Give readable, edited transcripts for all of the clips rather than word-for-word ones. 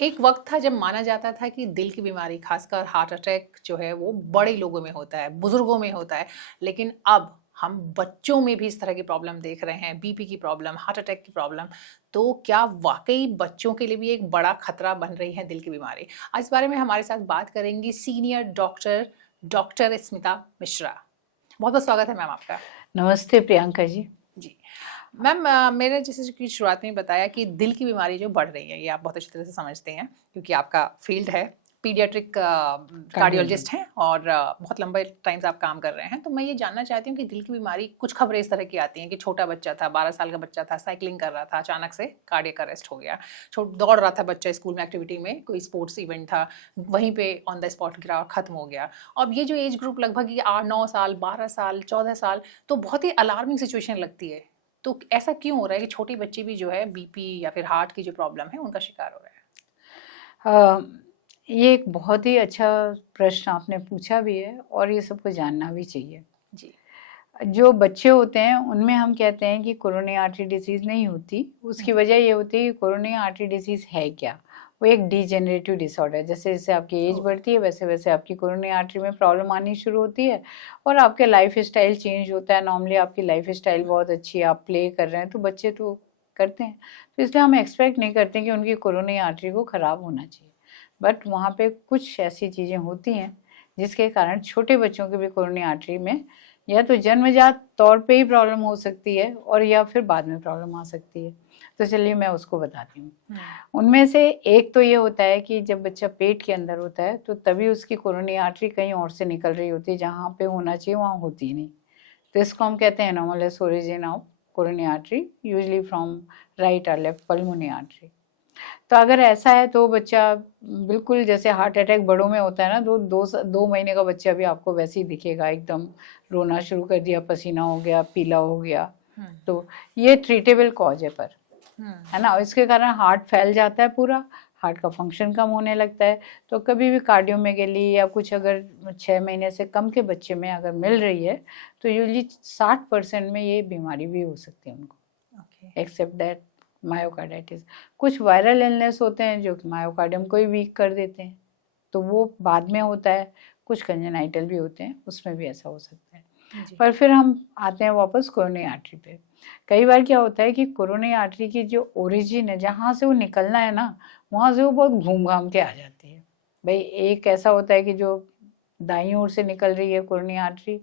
एक वक्त था जब माना जाता था कि दिल की बीमारी खासकर हार्ट अटैक जो है वो बड़े लोगों में होता है, बुजुर्गों में होता है। लेकिन अब हम बच्चों में भी इस तरह की प्रॉब्लम देख रहे हैं, बीपी की प्रॉब्लम, हार्ट अटैक की प्रॉब्लम। तो क्या वाकई बच्चों के लिए भी एक बड़ा खतरा बन रही है दिल की बीमारी? आज इस बारे में हमारे साथ बात करेंगी senior doctor doctor Smita Mishra. बहुत बहुत स्वागत है मैम आपका। नमस्ते प्रियंका जी। जी मैम, मैंने जैसे कि शुरुआत में बताया कि दिल की बीमारी जो बढ़ रही है ये आप बहुत अच्छी तरह से समझते हैं क्योंकि आपका फील्ड है, पीडियाट्रिक कार्डियोलॉजिस्ट कार्डियोलॉजी। हैं और बहुत लंबे टाइम से आप काम कर रहे हैं। तो मैं ये जानना चाहती हूँ कि दिल की बीमारी, कुछ खबरें इस तरह की आती हैं कि छोटा बच्चा था, 12 साल का बच्चा था, साइकिलिंग कर रहा था, अचानक से कार्डियक अरेस्ट हो गया। दौड़ रहा था बच्चा स्कूल में, एक्टिविटी में, कोई स्पोर्ट्स इवेंट था, वहीं पे ऑन द स्पॉट गिरा और खत्म हो गया। अब ये जो एज ग्रुप लगभग ये 8 9 साल, 12 साल, 14 साल, तो बहुत ही अलार्मिंग सिचुएशन लगती है। तो ऐसा क्यों हो रहा है कि छोटे बच्चे भी जो है बीपी या फिर हार्ट की जो प्रॉब्लम है उनका शिकार हो रहा है? ये एक बहुत ही अच्छा प्रश्न आपने पूछा भी है और ये सबको जानना भी चाहिए। जी। जो बच्चे होते हैं उनमें हम कहते हैं कि कोरोनरी आर्टरी डिसीज़ नहीं होती। उसकी वजह ये होती है कि कोरोनरी आर्टरी डिसीज़ है क्या? वो एक डिजेनरेटिव डिसऑर्डर है। जैसे जैसे आपकी एज बढ़ती है वैसे वैसे आपकी कोरोनरी आर्टरी में प्रॉब्लम आनी शुरू होती है और आपके लाइफ स्टाइल चेंज होता है। नॉर्मली आपकी लाइफ स्टाइल बहुत अच्छी है, आप प्ले कर रहे हैं तो बच्चे तो करते हैं। तो इसलिए हम एक्सपेक्ट नहीं करते कि उनकी कोरोनरी आर्टरी को ख़राब होना चाहिए। बट वहाँ पे कुछ ऐसी चीज़ें होती हैं जिसके कारण छोटे बच्चों की भी कोरोनरी आर्टरी में या तो जन्मजात तौर पे ही प्रॉब्लम हो सकती है और या फिर बाद में प्रॉब्लम आ सकती है। तो चलिए मैं उसको बताती हूँ। उनमें से एक तो ये होता है कि जब बच्चा पेट के अंदर होता है तो तभी उसकी कोरोनरी आर्टरी कहीं और से निकल रही होती है, जहाँ पे होना चाहिए वहाँ होती नहीं। तो इसको हम कहते हैं anomalous origin of coronary artery, usually from right और लेफ्ट पल्मोनरी आर्टरी। तो अगर ऐसा है तो बच्चा बिल्कुल जैसे हार्ट अटैक बड़ों में होता है ना, तो 2 महीने का बच्चा भी आपको वैसे ही दिखेगा, एकदम रोना शुरू कर दिया, पसीना हो गया, पीला हो गया। तो ये ट्रीटेबल कॉज है, पर है ना। इसके कारण हार्ट फैल जाता है पूरा, हार्ट का फंक्शन कम होने लगता है। तो कभी भी कार्डियोमेगेली या कुछ अगर 6 महीने से कम के बच्चे में अगर मिल रही है तो यूजली 60% में ये बीमारी भी हो सकती है उनको, एक्सेप्ट दैट मायोकार्डाइटिस। कुछ वायरल इलनेस होते हैं जो कि मायोकार्डियम को ही वीक कर देते हैं, तो वो बाद में होता है। कुछ कंजेनाइटल भी होते हैं, उसमें भी ऐसा हो सकता है। पर फिर हम आते हैं वापस कोरोनरी आर्टरी पे। कई बार क्या होता है कि कोरोनरी आर्टरी की जो ओरिजिन है, जहाँ से वो निकलना है ना, वहाँ से वो बहुत घूम घाम के आ जाती है। भाई एक ऐसा होता है कि जो दाईं ओर से निकल रही है कोरोनरी आर्टरी,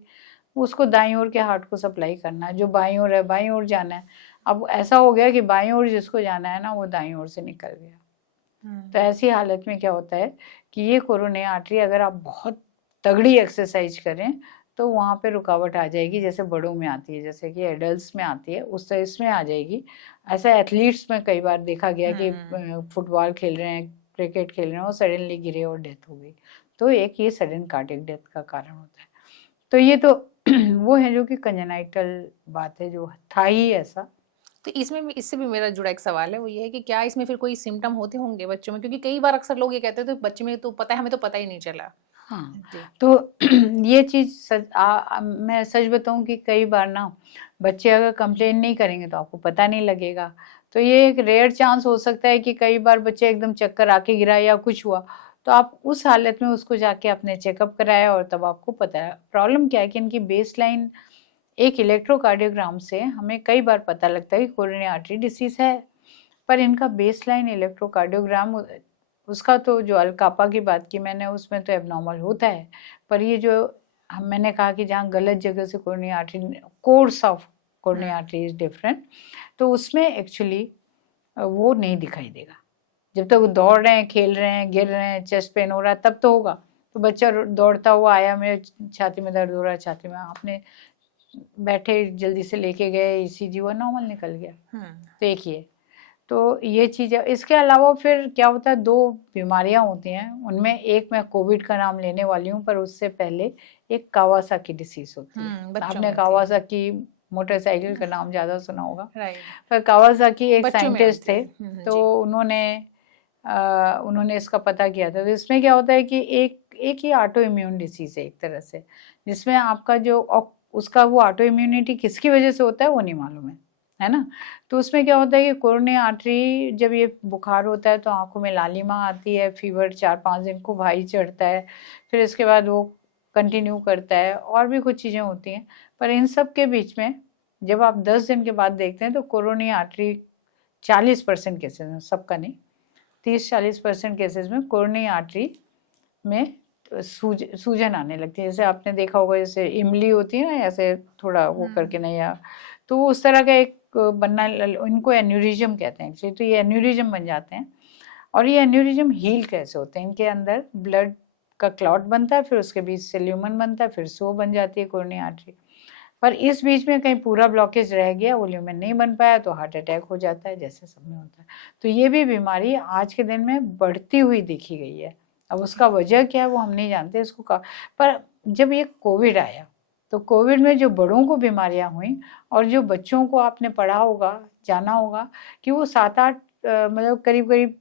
उसको दाईं ओर के हार्ट को सप्लाई करना है, जो बाईं ओर है बाईं ओर जाना है। अब ऐसा हो गया कि बाईं ओर जिसको जाना है ना वो दाईं ओर से निकल गया। तो ऐसी हालत में क्या होता है कि ये कोरोनरी आर्टरी अगर आप बहुत तगड़ी एक्सरसाइज करें तो वहाँ पे रुकावट आ जाएगी, जैसे बड़ों में आती है, जैसे कि एडल्ट्स में आती है, उस तरह इसमें आ जाएगी। ऐसा एथलीट्स में कई बार देखा गया कि फुटबॉल खेल रहे हैं, क्रिकेट खेल रहे हैं और सडनली गिरे और डेथ हो गई। तो एक ये सडन कार्डियक डेथ का कारण होता है। तो ये तो वो है जो कि कंजेनाइटल बात है, जो था ही ऐसा। तो इसमें भी, इससे भी मेरा जुड़ा एक सवाल है, वो ये है कि क्या इसमें फिर कोई सिम्टम होते होंगे बच्चों में? क्योंकि कई बार अक्सर लोग ये कहते हैं तो बच्चे में तो पता है, हमें तो पता ही नहीं चला। हाँ, जी। तो ये चीज़ मैं सच बताऊं कि कई बार ना बच्चे अगर कंप्लेन नहीं करेंगे तो आपको पता नहीं लगेगा। तो ये एक रेयर चांस हो सकता है कि कई बार बच्चे एकदम चक्कर आके गिरा या कुछ हुआ, तो आप उस हालत में उसको जाके अपने चेकअप कराया और तब आपको पता है। प्रॉब्लम क्या है कि इनकी बेसलाइन एक इलेक्ट्रोकार्डियोग्राम से हमें कई बार पता लगता है कि कोरोनरी आर्टरी डिसीज है, पर इनका बेसलाइन इलेक्ट्रोकार्डियोग्राम, उसका तो जो अल्कापा की बात की मैंने उसमें तो एबनॉर्मल होता है। पर ये जो मैंने कहा कि जहाँ गलत जगह से coronary artery, course of coronary artery is different, तो उसमें एक्चुअली वो नहीं दिखाई देगा। जब तक वो दौड़ रहे हैं, खेल रहे हैं, गिर रहे हैं, चेस्ट पेन हो रहा है तब तो होगा। तो बच्चा दौड़ता हुआ आया, मेरे छाती में दर्द हो रहा है, छाती में, आपने बैठे जल्दी से लेके गए, ईसीजी हुआ, नॉर्मल निकल गया। तो एक ये, तो ये चीज़ है। इसके अलावा फिर क्या होता है, 2 बीमारियां होती हैं, उनमें एक मैं कोविड का नाम लेने वाली हूँ, पर उससे पहले एक कावासाकी डिसीज होती है। आपने कावासाकी मोटरसाइकिल का नाम ज़्यादा सुना होगा, पर कावासाकी एक साइंटिस्ट थे, तो उन्होंने इसका पता किया था। तो इसमें क्या होता है कि एक ही ऑटो इम्यून डिसीज है एक तरह से, जिसमें आपका जो उसका वो ऑटो इम्यूनिटी किसकी वजह से होता है वो नहीं मालूम है। है ना। तो उसमें क्या होता है कि कोरोनरी आर्टरी, जब ये बुखार होता है तो आंखों में लालिमा आती है, फीवर 4-5 दिन को भाई चढ़ता है, फिर इसके बाद वो कंटिन्यू करता है, और भी कुछ चीज़ें होती हैं। पर इन सब के बीच में जब आप 10 दिन के बाद देखते हैं तो कोरोनरी आर्टरी 40% केसेस में, सबका नहीं, 30-40% केसेस में कोरोनरी आर्टरी में सूजन आने लगती है। जैसे आपने देखा होगा, जैसे इमली होती है ना, ऐसे थोड़ा वो करके नहीं, या तो उस तरह का एक बनना, इनको एन्यूरिज्म कहते हैं एक्चुअली। तो ये एन्यूरिज्म बन जाते हैं, और ये एन्यूरिज्म हील कैसे होते हैं, इनके अंदर ब्लड का क्लॉट बनता है, फिर उसके बीच से ल्यूमन बनता है, फिर सो बन जाती है कोरोनरी आर्टरी। पर इस बीच में कहीं पूरा ब्लॉकेज रह गया, वो ल्यूमन नहीं बन पाया, तो हार्ट अटैक हो जाता है, जैसे सब में होता है। तो ये भी बीमारी आज के दिन में बढ़ती हुई देखी गई है। अब उसका वजह क्या है वो हम नहीं जानते इसको का। पर जब ये कोविड आया तो कोविड में जो बड़ों को बीमारियां हुई, और जो बच्चों को आपने पढ़ा होगा, जाना होगा कि वो 7-8 मतलब करीब करीब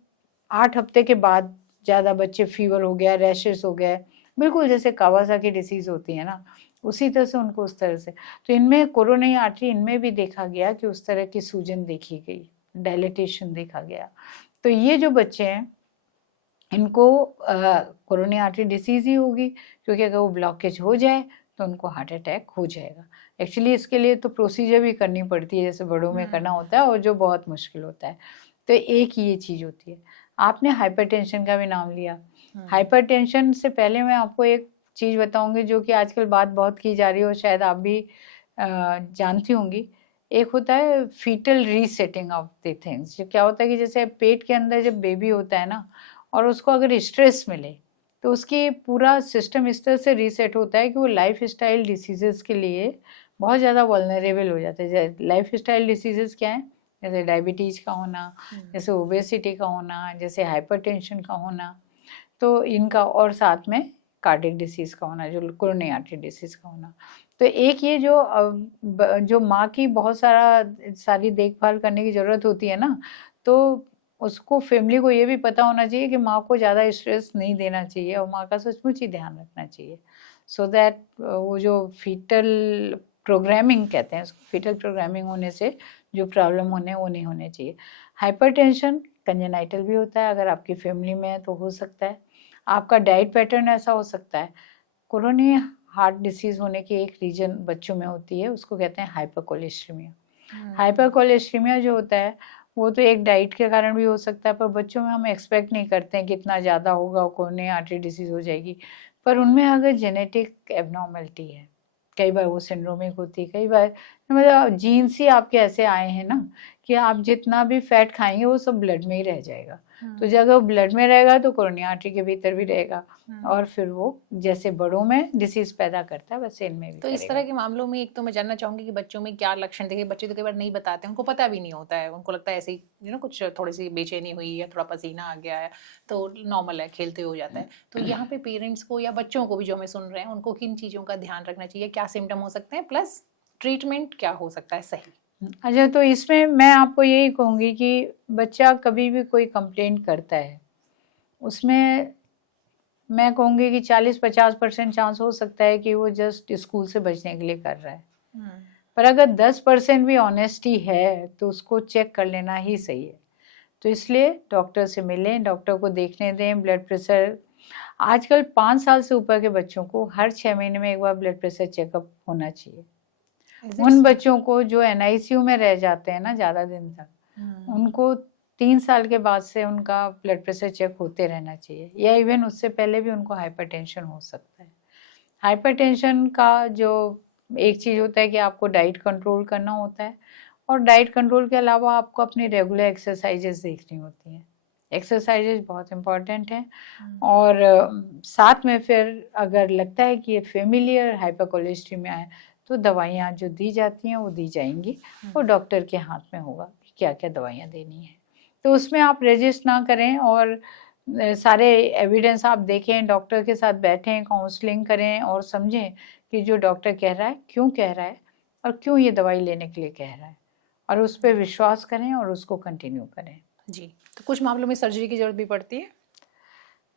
8 हफ्ते के बाद ज़्यादा बच्चे फीवर हो गया, रैशेस हो गए, बिल्कुल जैसे कावासाकी डिसीज़ होती है ना, उसी तरह से उनको उस तरह से। तो इनमें कोरोनरी आर्टरी, इनमें भी देखा गया कि उस तरह की सूजन देखी गई, डायलिटेशन देखा गया। तो ये जो बच्चे हैं इनको कोरोनरी आर्टरी डिसीज़ ही होगी, क्योंकि अगर वो ब्लॉकेज हो जाए तो उनको हार्ट अटैक हो जाएगा। एक्चुअली इसके लिए तो प्रोसीजर भी करनी पड़ती है, जैसे बड़ों में करना होता है, और जो बहुत मुश्किल होता है। तो एक ये चीज़ होती है। आपने हाइपरटेंशन का भी नाम लिया। हाइपरटेंशन से पहले मैं आपको एक चीज़ बताऊंगी जो कि आजकल बात बहुत की जा रही है, और शायद आप भी जानती होंगी। एक होता है fetal resetting of the things. क्या होता है कि जैसे पेट के अंदर जब बेबी होता है ना, और उसको अगर स्ट्रेस मिले तो उसकी पूरा सिस्टम इस तरह से रीसेट होता है कि वो लाइफ स्टाइल डिसीजेस के लिए बहुत ज़्यादा वल्नरेबल हो जाता है। लाइफ स्टाइल डिसीजेस क्या है? जैसे डायबिटीज़ का होना, जैसे ओबेसिटी का होना, जैसे हाइपरटेंशन का होना, तो इनका, और साथ में कार्डियक डिसीज़ का होना, जो कोरोनरी आर्टरी डिसीज़ का होना। तो एक ये जो माँ की बहुत सारी देखभाल करने की ज़रूरत होती है ना, तो उसको, फैमिली को ये भी पता होना चाहिए कि माँ को ज़्यादा स्ट्रेस नहीं देना चाहिए, और माँ का सचमुच ही ध्यान रखना चाहिए, सो दैट वो जो फीटल प्रोग्रामिंग कहते हैं, फीटल प्रोग्रामिंग होने से जो प्रॉब्लम होने वो नहीं होने चाहिए। हाइपरटेंशन कंजेनाइटल भी होता है, अगर आपकी फैमिली में है तो हो सकता है। आपका डाइट पैटर्न ऐसा हो सकता है। कोरोनरी हार्ट डिसीज़ होने की एक रीजन बच्चों में होती है, उसको कहते हैं हाइपरकोलेस्ट्रीमिया। हाइपरकोलेस्ट्रीमिया जो होता है वो तो एक डाइट के कारण भी हो सकता है, पर बच्चों में हम एक्सपेक्ट नहीं करते हैं कि इतना ज़्यादा होगा कोरोनरी आर्टरी डिसीज़ हो जाएगी। पर उनमें अगर जेनेटिक एबनॉर्मलिटी है, कई बार वो सिंड्रोमिक होती है, कई बार मतलब जीन्स ही आपके ऐसे आए हैं ना कि आप जितना भी फैट खाएंगे वो सब ब्लड में ही रह जाएगा। तो जब वो ब्लड में रहेगा तो कोरोनरी आर्टरी के भीतर भी रहेगा, और फिर वो जैसे बड़ों में डिसीज पैदा करता है वैसे इनमें भी तो इस तरह के मामलों में एक तो मैं जानना चाहूंगी कि बच्चों में क्या लक्षण देखे। बच्चे तो कई बार नहीं बताते, उनको पता भी नहीं होता है, उनको लगता है ऐसे ही कुछ थोड़ी सी बेचैनी हुई है, थोड़ा पसीना आ गया है तो नॉर्मल है, खेलते हो जाता है। तो यहाँ पे पेरेंट्स को या बच्चों को भी जो हमें सुन रहे हैं उनको किन चीज़ों का ध्यान रखना चाहिए, क्या सिम्टम हो सकते हैं, प्लस ट्रीटमेंट क्या हो सकता है सही? अच्छा, तो इसमें मैं आपको यही कहूँगी कि बच्चा कभी भी कोई कंप्लेंट करता है, उसमें मैं कहूँगी कि 40-50% चांस हो सकता है कि वो जस्ट स्कूल से बचने के लिए कर रहा है। पर अगर 10% भी ऑनेस्टी है तो उसको चेक कर लेना ही सही है। तो इसलिए डॉक्टर से मिलें, डॉक्टर को देखने दें। ब्लड प्रेशर आजकल 5 साल से ऊपर के बच्चों को हर 6 महीने में एक बार ब्लड प्रेशर चेकअप होना चाहिए। उन बच्चों को जो NICU में रह जाते हैं ना ज़्यादा दिन तक, उनको 3 साल के बाद से उनका ब्लड प्रेशर चेक होते रहना चाहिए, या इवन उससे पहले भी उनको हाइपरटेंशन हो सकता है। हाइपरटेंशन का जो एक चीज़ होता है कि आपको डाइट कंट्रोल करना होता है, और डाइट कंट्रोल के अलावा आपको अपनी रेगुलर एक्सरसाइजेस देखनी होती हैं। एक्सरसाइजेस बहुत इम्पॉर्टेंट हैं, और साथ में फिर अगर लगता है कि ये फेमिलियर हाइपरकोलेस्ट्रीमिया है तो दवाइयाँ जो दी जाती हैं वो दी जाएंगी, वो डॉक्टर के हाथ में होगा कि क्या क्या दवाइयाँ देनी है। तो उसमें आप रेजिस्ट ना करें, और सारे एविडेंस आप देखें, डॉक्टर के साथ बैठें, काउंसलिंग करें, और समझें कि जो डॉक्टर कह रहा है क्यों कह रहा है, और क्यों ये दवाई लेने के लिए कह रहा है, और उस पर विश्वास करें और उसको कंटिन्यू करें। जी, तो कुछ मामलों में सर्जरी की जरूरत भी पड़ती है?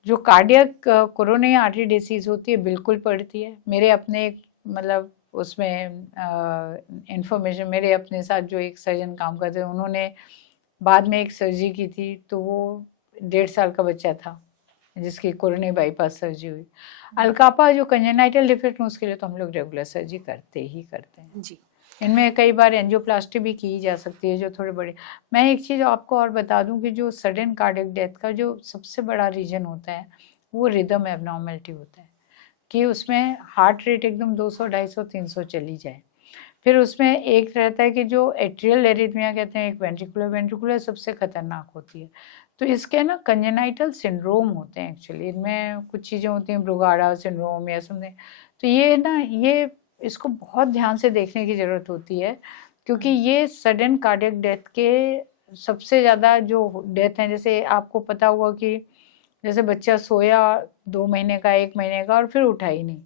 जो कार्डियक कोरोनरी आर्टरी डिसीज़ होती है बिल्कुल पड़ती है। मेरे अपने मतलब उसमें इंफॉर्मेशन, मेरे अपने साथ जो एक सर्जन काम करते हैं उन्होंने बाद में एक सर्जरी की थी, तो वो 1.5 साल का बच्चा था जिसकी कोरोनरी बाईपास सर्जरी हुई। अल्कापा जो कंजेनाइटल डिफेक्ट है उसके लिए तो हम लोग रेगुलर सर्जरी करते हैं जी। इनमें कई बार एंजियोप्लास्टी भी की जा सकती है जो थोड़े बड़े। मैं एक चीज़ आपको और बता दूं कि जो सडन कार्डियक डेथ का जो सबसे बड़ा रीजन होता है वो रिदम एबनॉर्मलिटी होता है, कि उसमें हार्ट रेट एकदम 200, 250, 300 चली जाए। फिर उसमें एक रहता है कि जो एट्रियल एरिथमिया कहते हैं, एक वेंट्रिकुलर सबसे खतरनाक होती है। तो इसके ना कंजेनाइटल सिंड्रोम होते हैं एक्चुअली, इनमें कुछ चीज़ें होती हैं, ब्रुगाडा सिंड्रोम या समथिंग। तो ये ना, ये इसको बहुत ध्यान से देखने की ज़रूरत होती है, क्योंकि ये सडन कार्डियक डेथ के सबसे ज़्यादा जो डेथ हैं, जैसे आपको पता हुआ कि जैसे बच्चा सोया 2 महीने का, 1 महीने का और फिर उठा ही नहीं,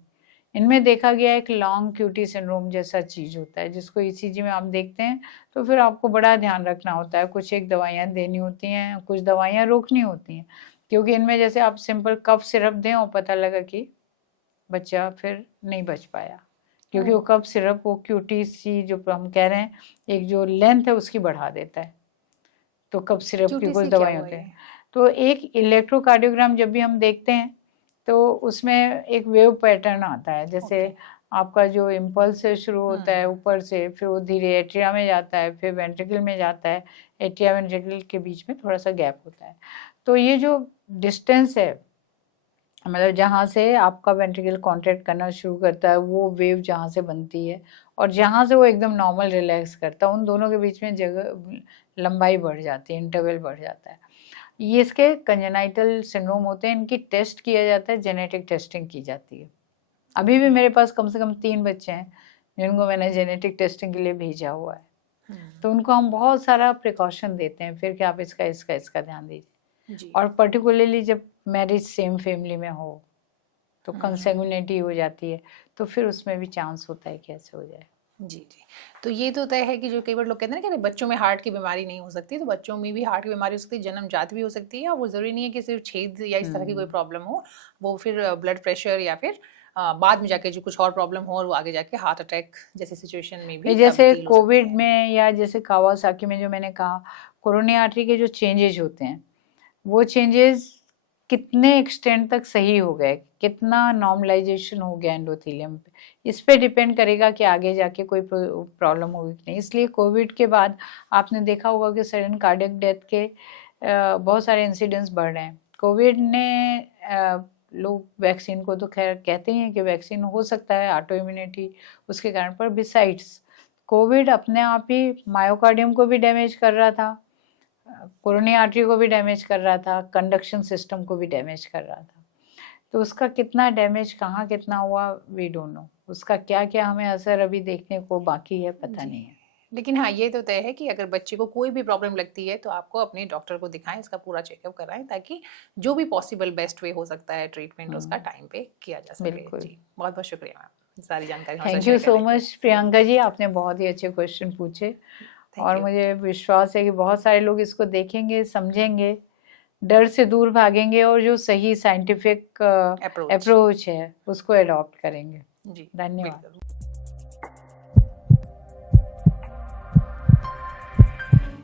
इनमें देखा गया एक लॉन्ग क्यूटी सिंड्रोम जैसा चीज़ होता है जिसको ईसीजी में आप देखते हैं। तो फिर आपको बड़ा ध्यान रखना होता है, कुछ एक दवाइयाँ देनी होती हैं, कुछ दवाइयाँ रोकनी होती हैं, क्योंकि इनमें जैसे आप सिंपल कफ सिरप दें और पता लगा कि बच्चा फिर नहीं बच पाया, क्योंकि वो कफ सिरप वो क्यूटी सी जो हम कह रहे हैं एक जो लेंथ है उसकी बढ़ा देता है। तो कफ सिरप की कुछ दवाई होती है। तो एक इलेक्ट्रोकार्डियोग्राम जब भी हम देखते हैं तो उसमें एक वेव पैटर्न आता है, जैसे आपका जो इम्पल्स से शुरू होता है ऊपर से, फिर वो धीरे एट्रिया में जाता है, फिर वेंट्रिकल में जाता है, एट्रिया वेंट्रिकल के बीच में थोड़ा सा गैप होता है। तो ये जो डिस्टेंस है, मतलब जहाँ से आपका वेंट्रिकल कॉन्ट्रैक्ट करना शुरू करता है, वो वेव जहाँ से बनती है और जहाँ से वो एकदम नॉर्मल रिलैक्स करता है, उन दोनों के बीच में जगह लंबाई बढ़ जाती है, इंटरवल बढ़ जाता है। ये इसके कंजेनाइटल सिंड्रोम होते हैं, इनकी टेस्ट किया जाता है, जेनेटिक टेस्टिंग की जाती है। अभी भी मेरे पास कम से कम 3 बच्चे हैं जिनको मैंने जेनेटिक टेस्टिंग के लिए भेजा हुआ है। तो उनको हम बहुत सारा प्रिकॉशन देते हैं फिर कि आप इसका ध्यान दीजिए। और पर्टिकुलरली जब मैरिज सेम फैमिली में हो तो कंसेगुनिटी हो जाती है, तो फिर उसमें भी चांस होता है कि ऐसे हो जाए। जी जी। तो ये तो तय है कि जो कई बार लोग कहते हैं ना कि बच्चों में हार्ट की बीमारी नहीं हो सकती, तो बच्चों में भी हार्ट की बीमारी हो सकती है, जन्मजात भी हो सकती है, और वो ज़रूरी नहीं है कि सिर्फ छेद या इस तरह की कोई प्रॉब्लम हो, वो फिर ब्लड प्रेशर या फिर बाद में जाके जो कुछ और प्रॉब्लम हो और वो आगे जाके हार्ट अटैक जैसे सिचुएशन में भी जैसे कोविड में या जैसे कावासाकी में जो मैंने कहा, कोरोनरी आर्टरी के जो चेंजेज होते हैं वो चेंजेस कितने एक्सटेंड तक सही हो गए, कितना नॉर्मलाइजेशन हो गया एंडोथेलियम पे, इस पे डिपेंड करेगा कि आगे जाके कोई प्रॉब्लम होगी कि नहीं। इसलिए कोविड के बाद आपने देखा होगा कि सडन कार्डियक डेथ के बहुत सारे इंसिडेंट्स बढ़ रहे हैं। कोविड ने लोग वैक्सीन को तो खैर कहते हैं कि वैक्सीन हो सकता है ऑटो इम्यूनिटी उसके कारण, पर बिसाइड्स कोविड अपने आप ही मायोकार्डियम को भी डैमेज कर रहा था, कोरोनरी आर्टरी को भी डैमेज कर रहा था, कंडक्शन सिस्टम को भी डैमेज कर रहा था। तो उसका कितना डैमेज कहाँ कितना हुआ वी डोंट नो, उसका क्या क्या हमें असर अभी देखने को बाकी है, पता नहीं है। लेकिन हाँ, ये तो तय है कि अगर बच्चे को कोई भी प्रॉब्लम लगती है तो आपको अपने डॉक्टर को दिखाएं, इसका पूरा चेकअप कराएं, ताकि जो भी पॉसिबल बेस्ट वे हो सकता है ट्रीटमेंट उसका टाइम पे किया जा सके। जी, बहुत बहुत शुक्रिया मैम, सारी जानकारी। Thank you so much Priyanka ji, आपने बहुत ही अच्छे क्वेश्चन पूछे और मुझे विश्वास है कि बहुत सारे लोग इसको देखेंगे, समझेंगे, डर से दूर भागेंगे और जो सही साइंटिफिक अप्रोच है उसको अडॉप्ट करेंगे। जी, धन्यवाद।